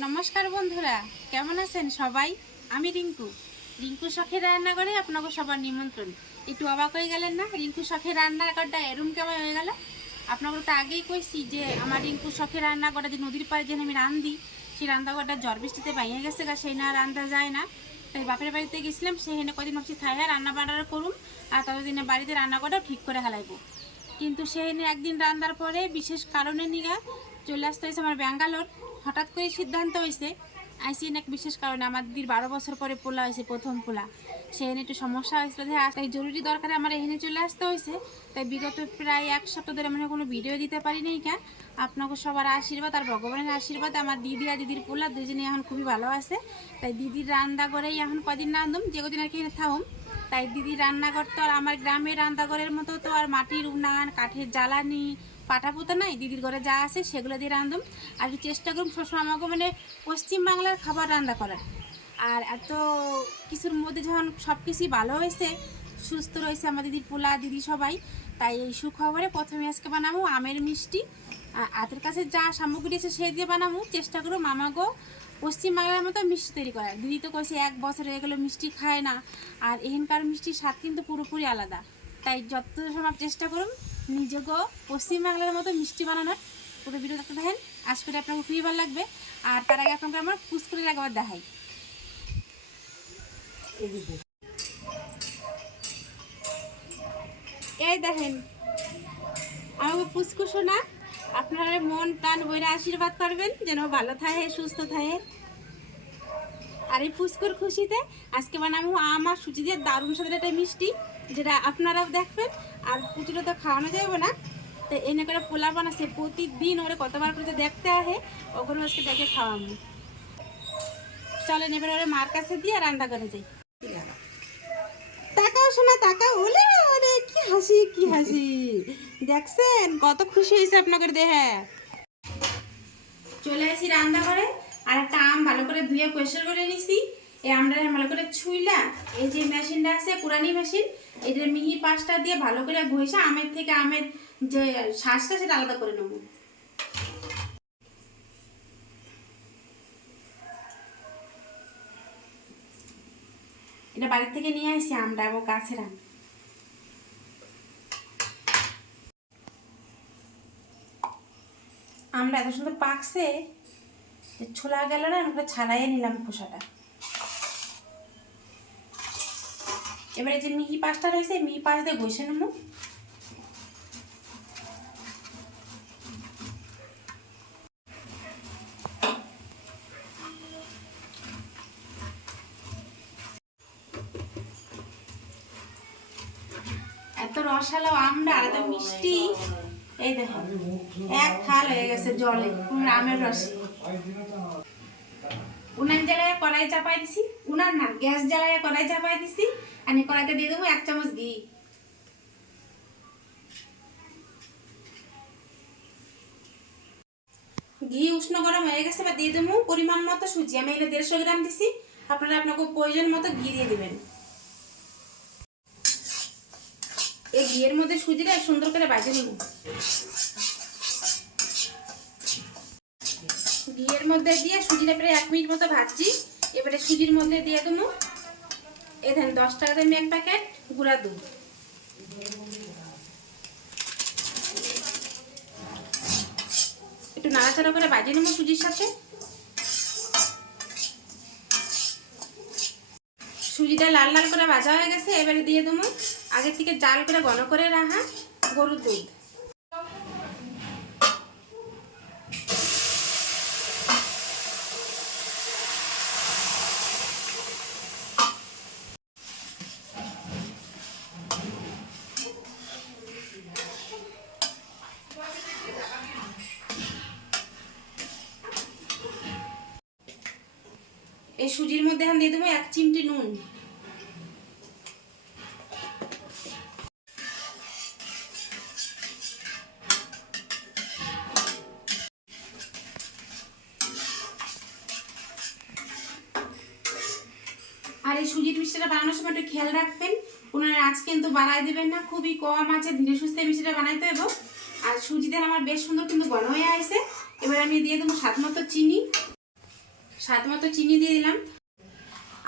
নমস্কার বন্ধুরা, কেমন আছেন সবাই? আমি রিঙ্কু। রিঙ্কু শখের রান্নাঘরে আপনাকে সবার নিমন্ত্রণ। একটু অবাক হয়ে গেলেন না? রিঙ্কু শখের রান্নাঘরটা এরম কেমন হয়ে গেল? আপনাকে তো আগেই কইছি যে, আমার রিঙ্কু শখের রান্নাঘরটা যে নদীর পাড়ে যেন আমি রান্ধি, সেই রান্নাঘরটা জ্বর বৃষ্টিতে বাইরে গেছে গা, সেই না রান্ধা যায় না। তাই বাপের বাড়িতে গেছিলাম সেখানে কদিন ভাবছি থাই হ্যাঁ রান্না বান্না করুন আর ততদিনে বাড়িতে রান্নাঘরটাও ঠিক করে হালাইবো। কিন্তু সেখানে একদিন রান্নার পরে বিশেষ কারণে নিয়ে চলে আসতে হয়েছে আমার ব্যাঙ্গালোর। হঠাৎ করে সিদ্ধান্ত হয়েছে, আইসি এক বিশেষ কারণে আমার দিদির বারো বছর পরে পোলা হয়েছে, প্রথম পোলা। সেখানে একটু সমস্যা হয়েছিল তাই জরুরি দরকারে আমার এখানে চলে আসতে হয়েছে। তাই বিগত প্রায় এক সপ্তাহ ধরে মানে কোনো ভিডিও দিতে পারি নাই কেন? আপনাকে সবার আশীর্বাদ আর ভগবানের আশীর্বাদ আমার দিদি আর দিদির পোলা দুজনে এখন খুবই ভালো আছে। তাই দিদির রান্না করেই এখন কদিন রান্ধুম যে কদিন আর কি থাকুম। তাই দিদি রান্নাঘর তো আর আমার গ্রামের রান্নাঘরের মতো তো আর মাটির উনান কাঠের জ্বালানি পাটা পোতা নাই, দিদির ঘরে যা আছে সেগুলো দিয়ে রান্ধুম আর চেষ্টা করুন সবসময় আমাকে মানে পশ্চিমবাংলার খাবার রান্না করার। আর এত কিছুর মধ্যে যখন সব কিছুই ভালো হয়েছে, সুস্থ রয়েছে আমার দিদির পোলা, দিদি সবাই, তাই এই সুখবরে প্রথমে আজকে বানাবো আমের মিষ্টি। আর হাতের কাছে যা সামগ্রী আছে সেই দিয়ে বানাবো। চেষ্টা করব মামাগো পশ্চিমবাংলার মতো মিষ্টি তৈরি করার। দিদি তো কইছে এক বছর হয়ে গেলো মিষ্টি খায় না। আর এখানকার মিষ্টির স্বাদ কিন্তু পুরোপুরি আলাদা। তাই যত সম্ভব চেষ্টা করুন নিজেকে পশ্চিমবাংলার মতো মিষ্টি বানানোর পুরো ভিডিও দেখতে দেখেন আশা করি আপনাকে খুবই ভালো লাগবে। আর তার আগে আপনাকে আমার পুষ্করির একবার দেখাই। এই দেখেন, আমাকে পুষ্কু না, আপনারা মন প্রাণ বইরে আশীর্বাদ করবেন, যেন ভালো থাকে, সুস্থ থাকে। আর এই ফুচকুর খুশিতে আজকে বানাবো আমার সুচি দিয়ে দারুণ সাথে একটা মিষ্টি, যেটা আপনারাও দেখবেন, আর পুচুটা তো খাওয়ানো যাবে না। তো এনে করে পোলা বানাচ্ছে। প্রতিদিন ওরে কতবার করে দেখতে আহে ওখানে আজকে দেখে খাওয়াবো। চলেন, এবার ওরা মার কাছে দিয়ে রান্না করে যাই। তাকাও শোনা তাকাও। ওলে ওরে কি হাসি কি হাসি। দেখছেন? কত খুশি হয়েছে আপনাদের দেহে। চলে আসি রান্না করে আর একটা আম ভালো করে ধুয়ে পরিষ্কার করে নিছি। এই আমটা ভালো করে ছুইলা, এই যে মেশিনটা আছে পুরানি মেশিন, এটার মিহি পাঁচটা দিয়ে ভালো করে ঘষে আমের থেকে আমের যে শ্বাসটা সেটা আলাদা করে নেব। এটা বাড়ির থেকে নিয়ে আসি আমটা এবং গাছের আম। আমরা এত সুন্দর পাকছে ছোলা গেল না আমরা ছাড়াইয়ে নিলাম খোসাটা। এবারে যে মিহি পাঁচটা রয়েছে মিহি পাঁচ দিয়ে বসে নেব। এত রসালো আমরা এত মিষ্টি। এই দেখো, এক খাল হয়ে গেছে জলে আমের রসে। উনান জ্বালায় কড়াই চাপাই দিছি। উনান না, গ্যাস জ্বালায় কড়াই চাপাই দিছি। আমি কড়াইতে দিয়ে দেবো এক চামচ ঘি। ঘি উষ্ণ গরম হয়ে গেছে বা দিয়ে দেবো পরিমাণ মতো সুজি। আমি এটা দেড়শো গ্রাম দিছি। আপনারা আপনাকে প্রয়োজন মতো ঘি দিয়ে দেবেন। এই ঘিয়ের মধ্যে সুজিটা সুন্দর করে বাজে নেব। ঘিয়ের মধ্যে দিয়ে সুজিটা প্রায় এক মিনিট মতো ভাজছি। এবারে সুজির মধ্যে দিয়ে দেবো। এ দেন, দশ টাকা দামি এক প্যাকেট গুঁড়া দুধ। একটু নাড়াচাড়া করে বাজিয়ে নেব সুজির সাথে। সুজিটা লাল লাল করে ভাজা হয়ে গেছে, এবারে দিয়ে দেবো। আগের থেকে জাল করে ঘন করে রাখা গরুর দুধ। এই সুজির মধ্যে এখন দিয়ে দেবো এক চিমটি নুন। আর এই সুজির মিষ্টিটা বানানোর সময় একটু খেয়াল রাখবেন, ওনার আঁচ কিন্তু বাড়ায় দেবেন না, খুবই কম আছে, ধীরে সুস্থে মিষ্টিটা বানাইতে হবে আর সুজিদের আমার বেশ সুন্দর কিন্তু ঘন হয়ে আসে এবার আমি দিয়ে দেবো স্বাদ মতো চিনি। স্বাদ মতো চিনি দিয়ে দিলাম।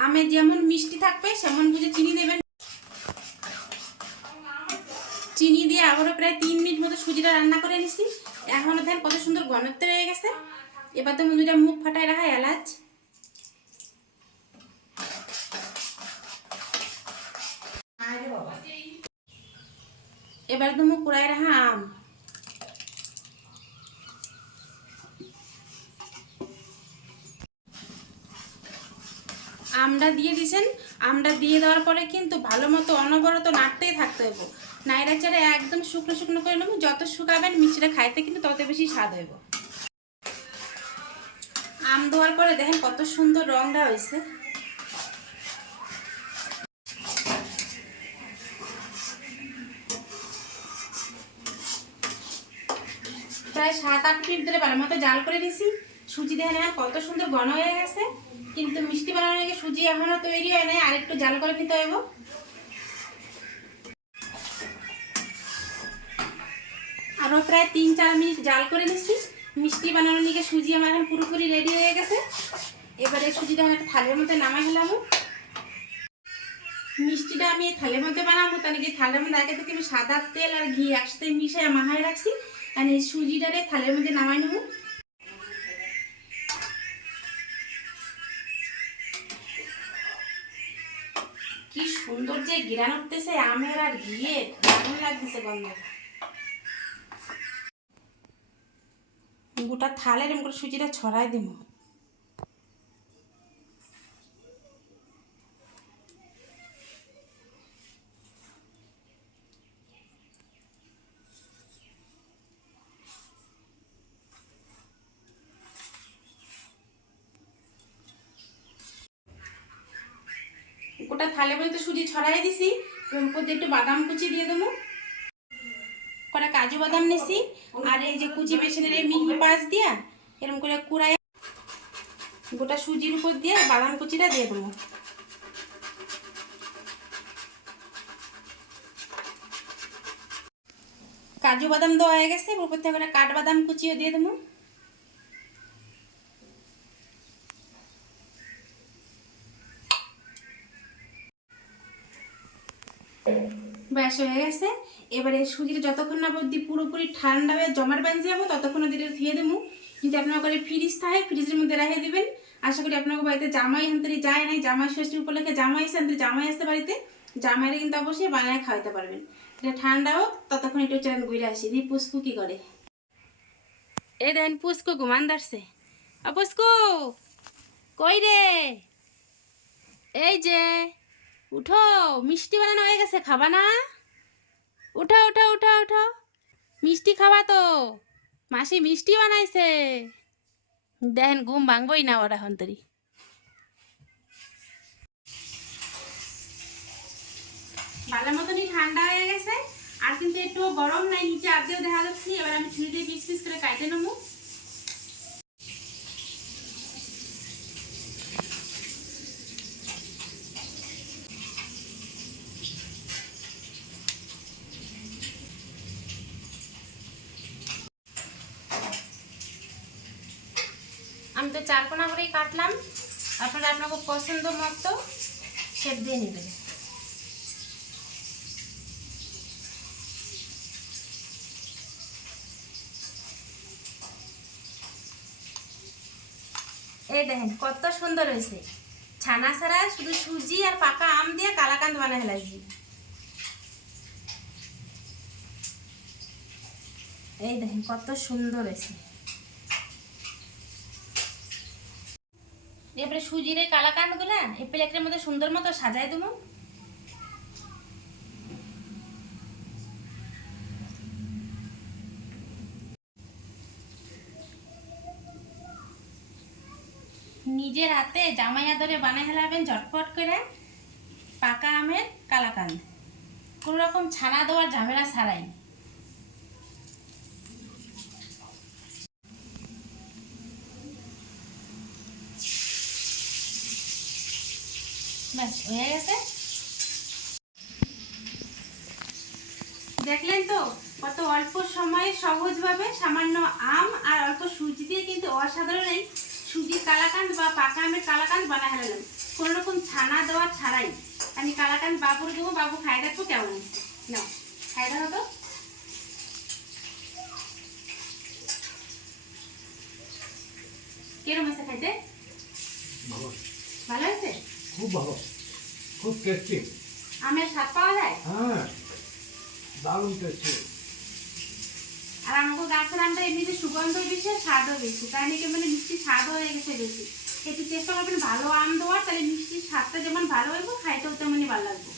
আমের যেমন মিষ্টি থাকবে, সেমন বুঝে চিনি দেবেন। চিনি দিয়ে আবারও প্রায় তিন মিনিট মতো সুজিটা রান্না করে নিছি। এখনও দেখেন কত সুন্দর ঘনত্ব রয়ে গেছে। এবার তো মুজিটা মুখ ফাটায় রাখা এলাচ। এবার তো মুখ কুড়াই রাখা আম। আমটা দিয়ে দিছেন আমটা দিয়ে দেওয়ার পরে কিন্তু ভালো মতো অনবরত নাড়তেই থাকতে হইব। নাইরা চারে একদম শুকনো শুকনো করে নেব, যত শুকাবেন মিষ্টিটা খাইতে কিন্তু তত বেশি স্বাদ হইব। আম দেওয়ার পরে দেখেন কত সুন্দর রংটা হয়েছে প্রায় সাত আট মিনিট ধরে ভালো মতো জাল করে দিছি সুজি দেখেন এখন কত সুন্দর ঘন হয়ে গেছে। কিন্তু মিষ্টি বানানোর আগে সুজি এখনও তৈরি হয় নাই আর একটু জাল করে নিতে হইব। আরও প্রায় তিন চার মিনিট জাল করে নিচ্ছি মিষ্টি বানানোর দিকে সুজি আমার এখন পুরোপুরি রেডি হয়ে গেছে। এবারে সুজিটা আমি একটা থালের মধ্যে নামাই ফেলাম মিষ্টিটা আমি থালের মধ্যে বানাবো, তাহলে কি থালের মধ্যে আগে থেকে আমি সাদা তেল আর ঘি একসাথে মিশিয়ে মাহায় রাখছি। আর এই সুজিটারে থালের মধ্যে নামাই নেব। যে গিরা উঠতেছে, আমের আর ঘিয়ে দারুণ লাগতেছে গন্ধ। গোটা থালের এরকম করে সুজিটা ছড়াই দিব গোটা থালে বলতে সুজি ছড়াই দিছি এর উপর একটু বাদাম কুচি দিয়ে দেবো। কটা কাজু বাদাম নিছি, আর এই যে কুচি বেসনের এই মিহি পাঁচ দিয়া এরকম করে কুড়াই গোটা সুজির উপর দিয়ে বাদাম কুচিটা দিয়ে দেবো। কাজু বাদাম দেওয়া হয়ে গেছে, উপর থেকে কাঠবাদাম কুচিও দিয়ে দেবো। ব্যাস হয়ে গেছে। এবারে সুজিটা যতক্ষণ না অবধি পুরোপুরি ঠান্ডা হয়ে জমাট বাঁধতে যাব, ততক্ষণ ওদের ধুয়ে দেবো। যদি আপনার করে ফ্রিজ থাকে ফ্রিজের মধ্যে রেখে দেবেন। আশা করি আপনার বাড়িতে জামাই হান্তরি যায় নাই। জামাই ষষ্ঠীর উপলক্ষে জামাই হান্তরি জামাই আসতে বাড়িতে। জামাইরে কিন্তু অবশ্যই বানায় খাওয়াতে পারবেন। এটা ঠান্ডা হোক, ততক্ষণ একটু চান ঘুরে আসি। দিয়ে পুষ্পু কী করে? এ দেন পুষ্কু ঘুমান অ পুষ্কু, কই রে? এই যে উঠো, মিষ্টি বানানো হয়ে গেছে, খাবা না? উঠো উঠো উঠো উঠো। মিষ্টি খাবা তো। মাসি মিষ্টি বানাইছে। দেখেন ঘুম ভাঙবই না ওরা এখন তরি। ভালো মতনই ঠান্ডা হয়ে গেছে, আর কিন্তু একটু গরম নাই, নিচে আজকেও দেখা যাচ্ছে, এবার আমি ছুরি দিয়ে পিস পিস করে কাটে নেব। তো চার কোনা করেই কাটলাম। আপনারা আপনাকে পছন্দ মতো শেপ দিয়ে নেবেন। এই দেখেন, কত সুন্দর হয়েছে। ছানা ছাড়া শুধু সুজি আর পাকা আম দিয়ে কালাকান্দ বানা হেলাইছি এই দেখেন, কত সুন্দর হয়েছে। এবারে সুজির এই কালাকান্দগুলা এই প্লেটের মধ্যে সুন্দর মতো সাজাই দেবো। নিজের হাতে জামাই আদরে বানাই হেলাবেন ঝটপট করে। পাকা আমের কালাকান। কোনো রকম ছানা দেওয়ার ঝামেলা ছাড়াই। ব্যাস হয়ে গেছে? দেখলেন তো কত অল্প সময়ে সহজভাবে সামান্য আম আর অল্প সুজি দিয়ে কিন্তু অসাধারণ এই সুজির কালা কালাকান্দ বা পাকা আমের কালাকান্দ বানা হেলালাম কোনো রকম ছানা দেওয়া ছাড়াই। আমি কালাকান্দ বাবুর দেবো বাবু খাই দেখব কেমন। নাও খাই দেখো তো। কিরম হয়েছে খাইতে? ভালো হয়েছে? খুব ভালো। খুব টেস্টি আমের স্বাদ পাওয়া যায়? হ্যাঁ দারুণ টেস্টি আর আমাকে গাছের আমটা এমনিতে সুগন্ধ বেশি আর স্বাদও বেশি। তাই নাকি মানে মিষ্টি স্বাদও হয়ে গেছে বেশি। একটু চেষ্টা করবেন ভালো আম দেওয়ার তাহলে মিষ্টির স্বাদটা যেমন ভালো হইব খাইতেও তেমনই ভালো লাগবে।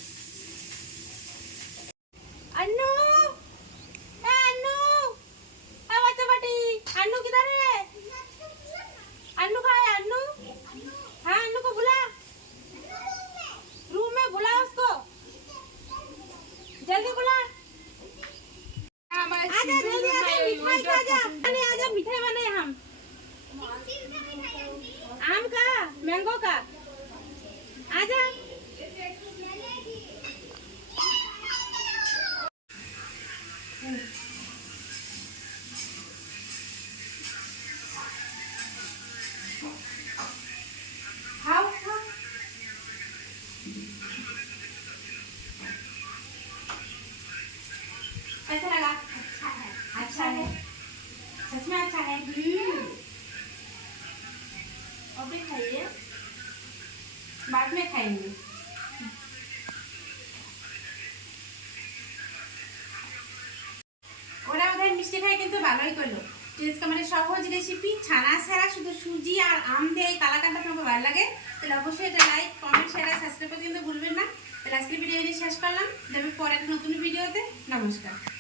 बाद में खाएंगे ওরা ওদের মিষ্টি খাই কিন্তু ভালোই করলো টেস্ট মানে সহজ রেসিপি ছানা ছাড়া শুধু সুজি আর আম দিয়ে এই কালাকানটা আপনাকে ভালো লাগে তাহলে অবশ্যই এটা লাইক কমেন্ট শেয়ার আর সাবস্ক্রাইব করতে কিন্তু ভুলবেন না তাহলে আজকের ভিডিও শেষ করলাম দেবে পরে একটা নতুন ভিডিওতে নমস্কার